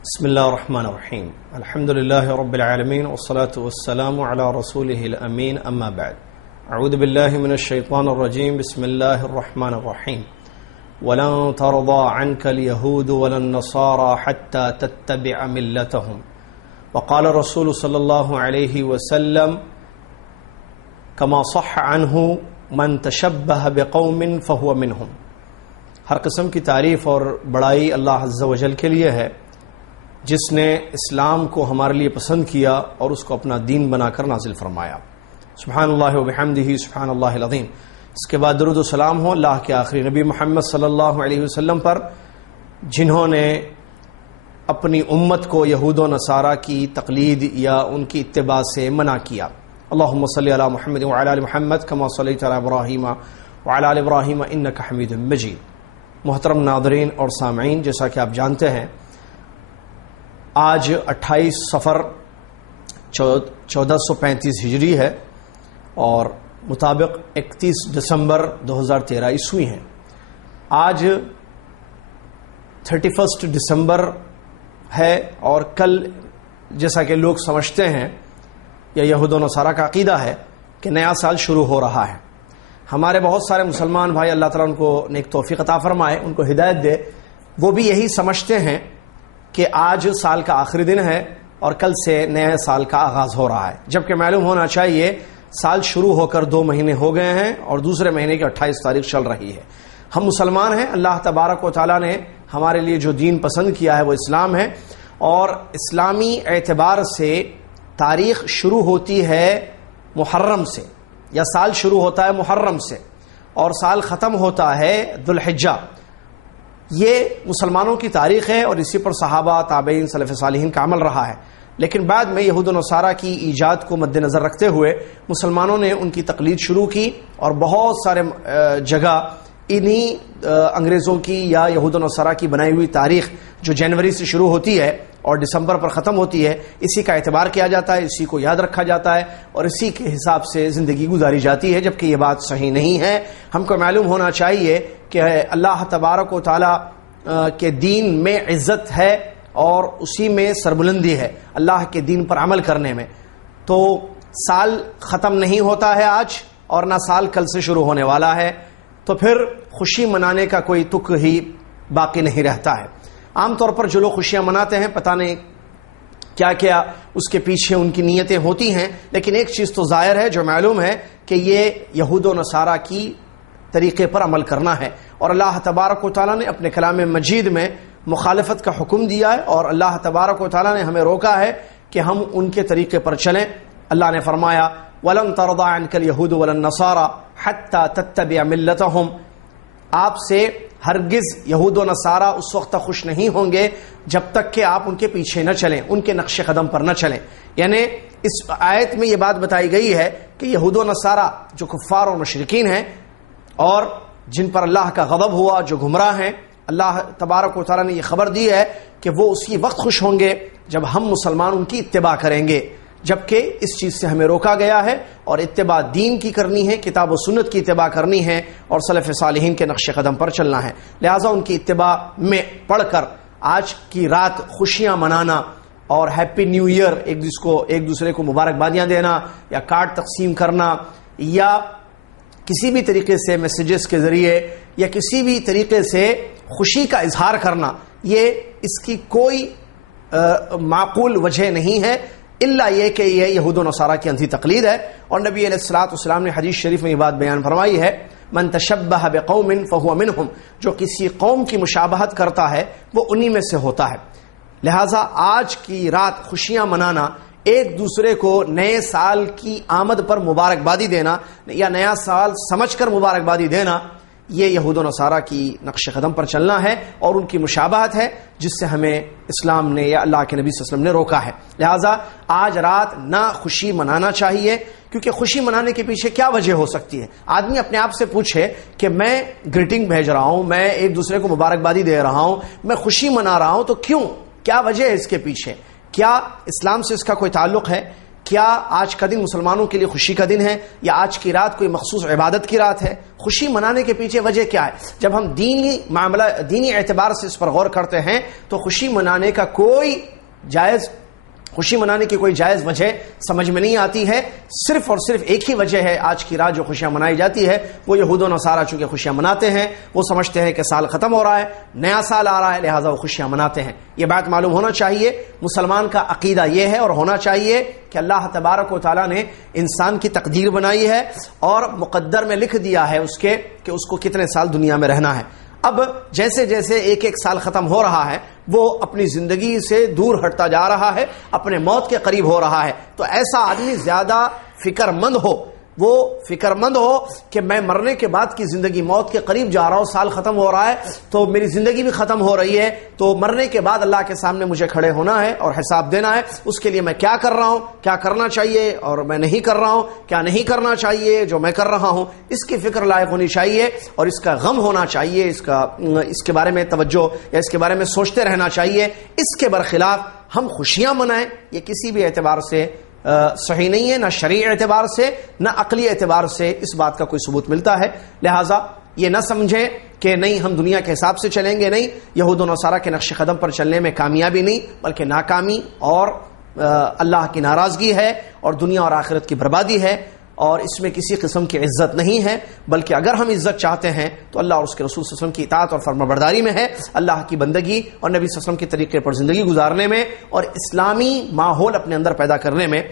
بسم الله الرحمن الرحيم الحمد لله رب العالمين والصلاة والسلام على رسوله الأمين أما بعد أعوذ بالله من الشيطان الرجيم بسم الله الرحمن الرحيم ولن ترضى عنك اليهود ولا النصارى حتى تتبع ملتهم وقال الرسول صلى الله عليه وسلم كما صح عنه من تشبه بقوم فهو منهم. ہر قسم کی تعریف اور بڑائی اللہ عز و جل کے لیے ہے جس نے اسلام کو ہمارے لیے پسند کیا اور اس کو اپنا دین بنا کر نازل فرمایا. سبحان اللہ و بحمدہ سبحان اللہ العظیم. اس کے بعد درود و سلام ہو اللہ کے آخری نبی محمد صلی اللہ علیہ وسلم پر، جنہوں نے اپنی امت کو یہود و نصارہ کی تقلید یا ان کی اتباع سے منع کیا. اللہم صلی علی محمد وعلی آل محمد کما صلیت علی ابراہیم وعلی آل ابراہیم انک حمید مجید. محترم ناظرین اور سامعین، جیسا کہ آپ جانتے ہیں آج 28 صفر 1435 ہجری ہے اور مطابق 31 دسمبر 2013 عیسوی ہیں. آج 31 دسمبر ہے اور کل جیسا کہ لوگ سمجھتے ہیں یا یہود و نصارہ کا عقیدہ ہے کہ نیا سال شروع ہو رہا ہے. ہمارے بہت سارے مسلمان بھائی، اللہ تعالیٰ ان کو نیک توفیق عطا فرمائے، ان کو ہدایت دے، وہ بھی یہی سمجھتے ہیں کہ آج سال کا آخری دن ہے اور کل سے نئے سال کا آغاز ہو رہا ہے، جبکہ معلوم ہونا چاہیے سال شروع ہو کر 2 مہینے ہو گئے ہیں اور دوسرے مہینے کی 28 تاریخ چل رہی ہے. ہم مسلمان ہیں، اللہ تبارک و تعالیٰ نے ہمارے لیے جو دین پسند کیا ہے وہ اسلام ہے، اور اسلامی اعتبار سے تاریخ شروع ہوتی ہے محرم سے، یا سال شروع ہوتا ہے محرم سے اور سال ختم ہوتا ہے ذوالحجہ. یہ مسلمانوں کی تاریخ ہے اور اسی پر صحابہ، تابعین، سلف صالحین کا عمل رہا ہے. لیکن بعد میں یہود و نصارہ کی ایجاد کو مد نظر رکھتے ہوئے مسلمانوں نے ان کی تقلید شروع کی اور بہت سارے جگہ انہی انگریزوں کی یا یہود و نصارہ کی بنائی ہوئی تاریخ جو جنوری سے شروع ہوتی ہے اور دسمبر پر ختم ہوتی ہے، اسی کا اعتبار کیا جاتا ہے، اسی کو یاد رکھا جاتا ہے اور اسی کے حساب سے زندگی گزاری جاتی ہے، جبکہ یہ بات صحیح نہیں ہے. ہم کو معلوم ہونا چاہیے کہ اللہ تبارک و تعالیٰ کے دین میں عزت ہے اور اسی میں سربلندی ہے اللہ کے دین پر عمل کرنے میں. تو سال ختم نہیں ہوتا ہے آج اور نہ سال کل سے شروع ہونے والا ہے، تو پھر خوشی منانے کا کوئی تک ہی باقی نہیں رہتا ہے. عام طور پر جو لوگ خوشیاں مناتے ہیں پتہ نہیں کیا کیا اس کے پیچھے ان کی نیتیں ہوتی ہیں، لیکن ایک چیز تو ظاہر ہے جو معلوم ہے کہ یہ یہود و نصارہ کی طریقے پر عمل کرنا ہے، اور اللہ تبارک و تعالیٰ نے اپنے کلام مجید میں مخالفت کا حکم دیا ہے اور اللہ تبارک و تعالیٰ نے ہمیں روکا ہے کہ ہم ان کے طریقے پر چلیں. اللہ نے فرمایا وَلَن تَرْضَىٰ عَنْكَ الْيَهُودُ وَلَا النَّصَارَىٰ حَتَّىٰ تَتَّبِعَ مِلَّتَهُمْ. آپ سے ہرگز یہود و نصارہ اس وقت تک خوش نہیں ہوں گے جب تک کہ آپ ان کے پیچھے نہ چلیں، ان کے نقش قدم پر نہ چلیں. یعنی اس آیت میں یہ بات بتائی گئی ہے کہ یہود و نصارہ جو کفار اور مشرکین ہیں اور جن پر اللہ کا غضب ہوا، جو گمراہ ہیں، اللہ تبارک و تعالیٰ نے یہ خبر دی ہے کہ وہ اسی وقت خوش ہوں گے جب ہم مسلمان ان کی اتباع کریں گے، جبکہ اس چیز سے ہمیں روکا گیا ہے اور اتباع دین کی کرنی ہے، کتاب و سنت کی اتباع کرنی ہے اور سلف صالحین کے نقش قدم پر چلنا ہے. لہٰذا ان کی اتباع میں پڑھ کر آج کی رات خوشیاں منانا اور ہیپی نیو ایئر ایک دوسرے کو مبارکبادیاں دینا یا کارڈ تقسیم کرنا یا کسی بھی طریقے سے میسیجز کے ذریعے یا کسی بھی طریقے سے خوشی کا اظہار کرنا، یہ اس کی کوئی معقول وجہ نہیں ہے الا یہ کہ یہ یہود و نصارہ کی اندھی تقلید ہے. اور نبی علیہ الصلوۃ والسلام نے حدیث شریف میں یہ بات بیان فرمائی ہے من تشبہ بقوم فہو منہم، جو کسی قوم کی مشابہت کرتا ہے وہ انہی میں سے ہوتا ہے. لہٰذا آج کی رات خوشیاں منانا، ایک دوسرے کو نئے سال کی آمد پر مبارکبادی دینا یا نیا سال سمجھ کر مبارکبادی دینا، یہ یہود و نصارہ کی نقش قدم پر چلنا ہے اور ان کی مشابہت ہے جس سے ہمیں اسلام نے یا اللہ کے نبی صلی اللہ علیہ وسلم نے روکا ہے. لہٰذا آج رات نہ خوشی منانا چاہیے، کیونکہ خوشی منانے کے پیچھے کیا وجہ ہو سکتی ہے. آدمی اپنے آپ سے پوچھے کہ میں گریٹنگ بھیج رہا ہوں، میں ایک دوسرے کو مبارکبادی دے رہا ہوں، میں خوشی منا رہا ہوں، تو کیوں؟ کیا وجہ ہے اس کے پیچھے؟ کیا اسلام سے اس کا کوئی تعلق ہے؟ کیا آج کا دن مسلمانوں کے لیے خوشی کا دن ہے یا آج کی رات کوئی مخصوص عبادت کی رات ہے؟ خوشی منانے کے پیچھے وجہ کیا ہے؟ جب ہم دینی اعتبار سے اس پر غور کرتے ہیں تو خوشی منانے کی کوئی جائز وجہ سمجھ میں نہیں آتی ہے. صرف اور صرف ایک ہی وجہ ہے آج کی رات جو خوشیاں منائی جاتی ہے. وہ یہود و نصارہ چونکہ خوشیاں مناتے ہیں، وہ سمجھتے ہیں کہ سال ختم ہو رہا ہے، نیا سال آ رہا ہے، لہٰذا وہ خوشیاں مناتے ہیں. یہ بات معلوم ہونا چاہیے. مسلمان کا عقیدہ یہ ہے اور ہونا چاہیے کہ اللہ تبارک و تعالیٰ نے انسان کی تقدیر بنائی ہے اور مقدر میں لکھ دیا ہے کہ اس کو کتنے سال دنیا میں رہنا ہے. اب جیسے جیسے ایک ایک سال ختم ہو رہا ہے وہ اپنی زندگی سے دور ہٹتا جا رہا ہے، اپنے موت کے قریب ہو رہا ہے. تو ایسا آدمی زیادہ فکر مند ہو کہ میں مرنے کے بعد کی زندگی موت کے قریب جا رہا ہوں، سال ختم ہو رہا ہے تو میری زندگی بھی ختم ہو رہی ہے، تو مرنے کے بعد اللہ کے سامنے مجھے کھڑے ہونا ہے اور حساب دینا ہے. اس کے لیے میں کیا کر رہا ہوں، کیا کرنا چاہیے اور میں نہیں کر رہا ہوں، کیا نہیں کرنا چاہیے جو میں کر رہا ہوں، اس کی فکر لائق ہونی چاہیے اور اس کا غم ہونا چاہیے، اس کے بارے میں توجہ یا اس کے بارے میں سوچتے رہنا چاہیے. اس کے برخلاف ہم خوشیاں منائیں، یہ کسی بھی اعتبار سے صحیح نہیں ہے، نہ شرعی اعتبار سے نہ عقلی اعتبار سے اس بات کا کوئی ثبوت ملتا ہے. لہٰذا یہ نہ سمجھیں کہ نہیں ہم دنیا کے حساب سے چلیں گے. نہیں، یہود و نصارہ کے نقش قدم پر چلنے میں کامیابی نہیں بلکہ ناکامی اور اللہ کی ناراضگی ہے اور دنیا اور آخرت کی بربادی ہے، اور اس میں کسی قسم کی عزت نہیں ہے. بلکہ اگر ہم عزت چاہتے ہیں تو اللہ اور اس کے رسول صلی اللہ علیہ وسلم کی اطاعت اور فرمانبرداری میں ہے، اللہ کی بندگی اور نبی صلی اللہ علیہ وسلم کے طریقے پر زندگی گزارنے میں اور اسلامی ماحول اپنے اندر پیدا کرنے میں،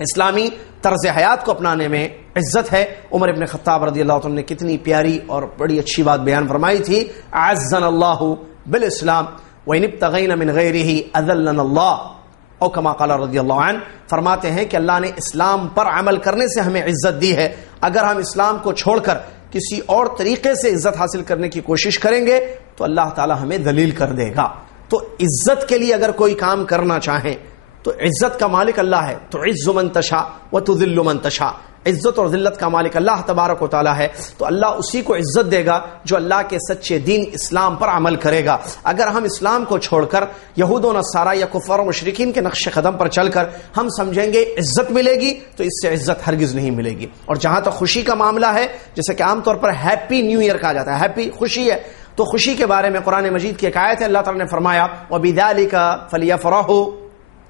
اسلامی طرز حیات کو اپنانے میں عزت ہے. عمر ابن خطاب رضی اللہ عنہ نے کتنی پیاری اور بڑی اچھی بات بیان فرمائی تھی، اعزنا اللہ بالاسلام وان ابتغینا من غیرہ اذلنا اللہ، او کما قال رضی اللہ عنہ. فرماتے ہیں کہ اللہ نے اسلام پر عمل کرنے سے ہمیں عزت دی ہے. اگر ہم اسلام کو چھوڑ کر کسی اور طریقے سے عزت حاصل کرنے کی کوشش کریں گے تو اللہ تعالی ہمیں ذلیل کر دے گا. تو عزت کے لیے اگر کوئی کام کرنا چاہیں تو عزت کا مالک اللہ ہے. تو عز من تشاء و تذل من تشاء، عزت اور ذلت کا مالک اللہ تبارک و تعالی ہے. تو اللہ اسی کو عزت دے گا جو اللہ کے سچے دین اسلام پر عمل کرے گا. اگر ہم اسلام کو چھوڑ کر یہود و نصارہ یا کفار و مشرکین کے نقش قدم پر چل کر ہم سمجھیں گے عزت ملے گی، تو اس سے عزت ہرگز نہیں ملے گی. اور جہاں تک خوشی کا معاملہ ہے، جیسے کہ عام طور پر ہیپی نیو ایئر کہا جاتا ہے، ہیپی خوشی ہے، تو خوشی کے بارے میں قرآن مجید کی ایک آیت ہے، اللہ تعالی نے فرمایا وَبِذَلِكَ فَلْيَفْرَحُوا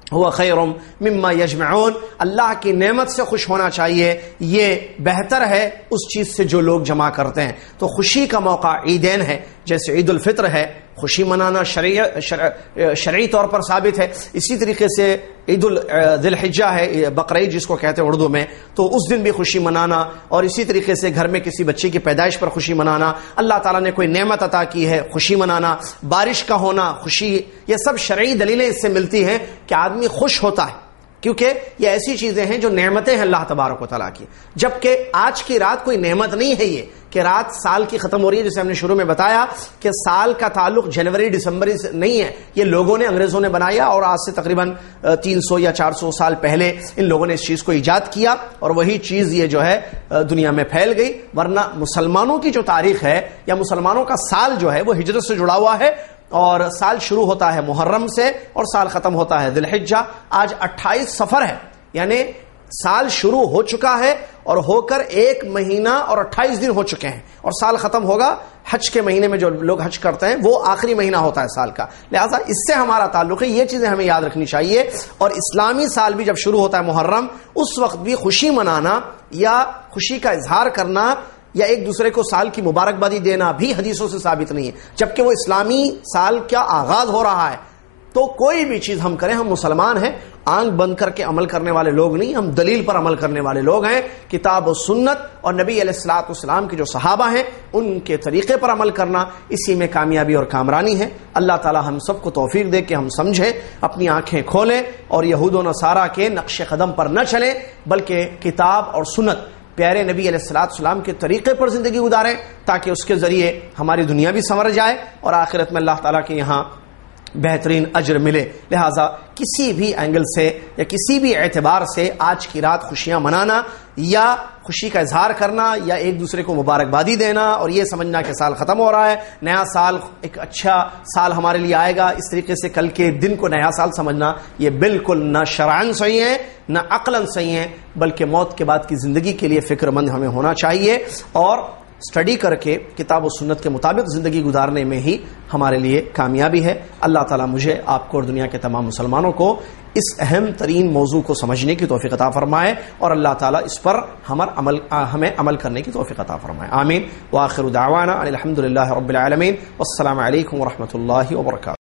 هو خیر مما یجمعون. اللہ کی نعمت سے خوش ہونا چاہیے، یہ بہتر ہے اس چیز سے جو لوگ جمع کرتے ہیں. تو خوشی کا موقع عیدین ہے، جیسے عید الفطر ہے، خوشی منانا شرعی طور پر ثابت ہے. اسی طریقے سے عید ذی الحجہ ہے، بقرعید جس کو کہتے ہیں اردو میں، تو اس دن بھی خوشی منانا. اور اسی طریقے سے گھر میں کسی بچے کی پیدائش پر خوشی منانا، اللہ تعالیٰ نے کوئی نعمت عطا کی ہے خوشی منانا، بارش کا ہونا خوشی، یہ سب شرعی دلیلیں اس سے ملتی ہیں کہ آدمی خوش ہوتا ہے، کیونکہ یہ ایسی چیزیں ہیں جو نعمتیں ہیں اللہ تبارک و تعالیٰ کی. جبکہ آج کی رات کوئی نعمت نہیں ہے، یہ کہ رات سال کی ختم ہو رہی ہے. جیسے ہم نے شروع میں بتایا کہ سال کا تعلق جنوری دسمبر سے نہیں ہے، یہ لوگوں نے، انگریزوں نے بنایا اور آج سے تقریباً 300 یا 400 سال پہلے ان لوگوں نے اس چیز کو ایجاد کیا اور وہی چیز یہ جو ہے دنیا میں پھیل گئی. ورنہ مسلمانوں کی جو تاریخ ہے یا مسلمانوں کا سال جو ہے وہ ہجرت سے جڑا ہوا ہے، اور سال شروع ہوتا ہے محرم سے اور سال ختم ہوتا ہے ذی الحجہ. آج 28 صفر ہے، یعنی سال شروع ہو چکا ہے اور ہو کر 1 مہینہ اور 28 دن ہو چکے ہیں، اور سال ختم ہوگا حج کے مہینے میں. جو لوگ حج کرتے ہیں وہ آخری مہینہ ہوتا ہے سال کا، لہٰذا اس سے ہمارا تعلق ہے. یہ چیزیں ہمیں یاد رکھنی چاہیے. اور اسلامی سال بھی جب شروع ہوتا ہے محرم، اس وقت بھی خوشی منانا یا خوشی کا اظہار کرنا یا ایک دوسرے کو سال کی مبارکبادی دینا بھی حدیثوں سے ثابت نہیں ہے. جبکہ وہ اسلامی سال کا آغاز ہو رہا ہے، تو کوئی بھی چیز ہم کریں، ہم مسلمان ہیں، آنکھ بند کر کے عمل کرنے والے لوگ نہیں، ہم دلیل پر عمل کرنے والے لوگ ہیں. کتاب و سنت اور نبی علیہ الصلوۃ والسلام کے جو صحابہ ہیں ان کے طریقے پر عمل کرنا، اسی میں کامیابی اور کامرانی ہے. اللہ تعالی ہم سب کو توفیق دے کہ ہم سمجھیں، اپنی آنکھیں کھولیں اور یہود و نصارہ کے نقش قدم پر نہ چلیں، بلکہ کتاب اور سنت پیارے نبی علیہ الصلوۃ والسلام کے طریقے پر زندگی گزاریں، تاکہ اس کے ذریعے ہماری دنیا بھی سنور جائے اور آخرت میں اللہ تعالیٰ کے یہاں بہترین اجر ملے۔ لہٰذا کسی بھی اینگل سے یا کسی بھی اعتبار سے آج کی رات خوشیاں منانا یا خوشی کا اظہار کرنا یا ایک دوسرے کو مبارکبادی دینا اور یہ سمجھنا کہ سال ختم ہو رہا ہے، نیا سال ایک اچھا سال ہمارے لیے آئے گا، اس طریقے سے کل کے دن کو نیا سال سمجھنا، یہ بالکل نہ شرعاً صحیح ہے نہ عقلاً صحیح ہے، بلکہ موت کے بعد کی زندگی کے لیے فکر مند ہمیں ہونا چاہیے اور اسٹڈی کر کے کتاب و سنت کے مطابق زندگی گزارنے میں ہی ہمارے لیے کامیابی ہے۔ اللہ تعالیٰ مجھے، آپ کو اور دنیا کے تمام مسلمانوں کو اس اہم ترین موضوع کو سمجھنے کی توفیق عطا فرمائے اور اللہ تعالیٰ اس پر ہمیں عمل کرنے کی توفیق عطا فرمائے۔ آمین۔ وآخر دعوانا الحمد للہ رب العالمین، والسلام علیکم ورحمۃ اللہ وبرکاتہ۔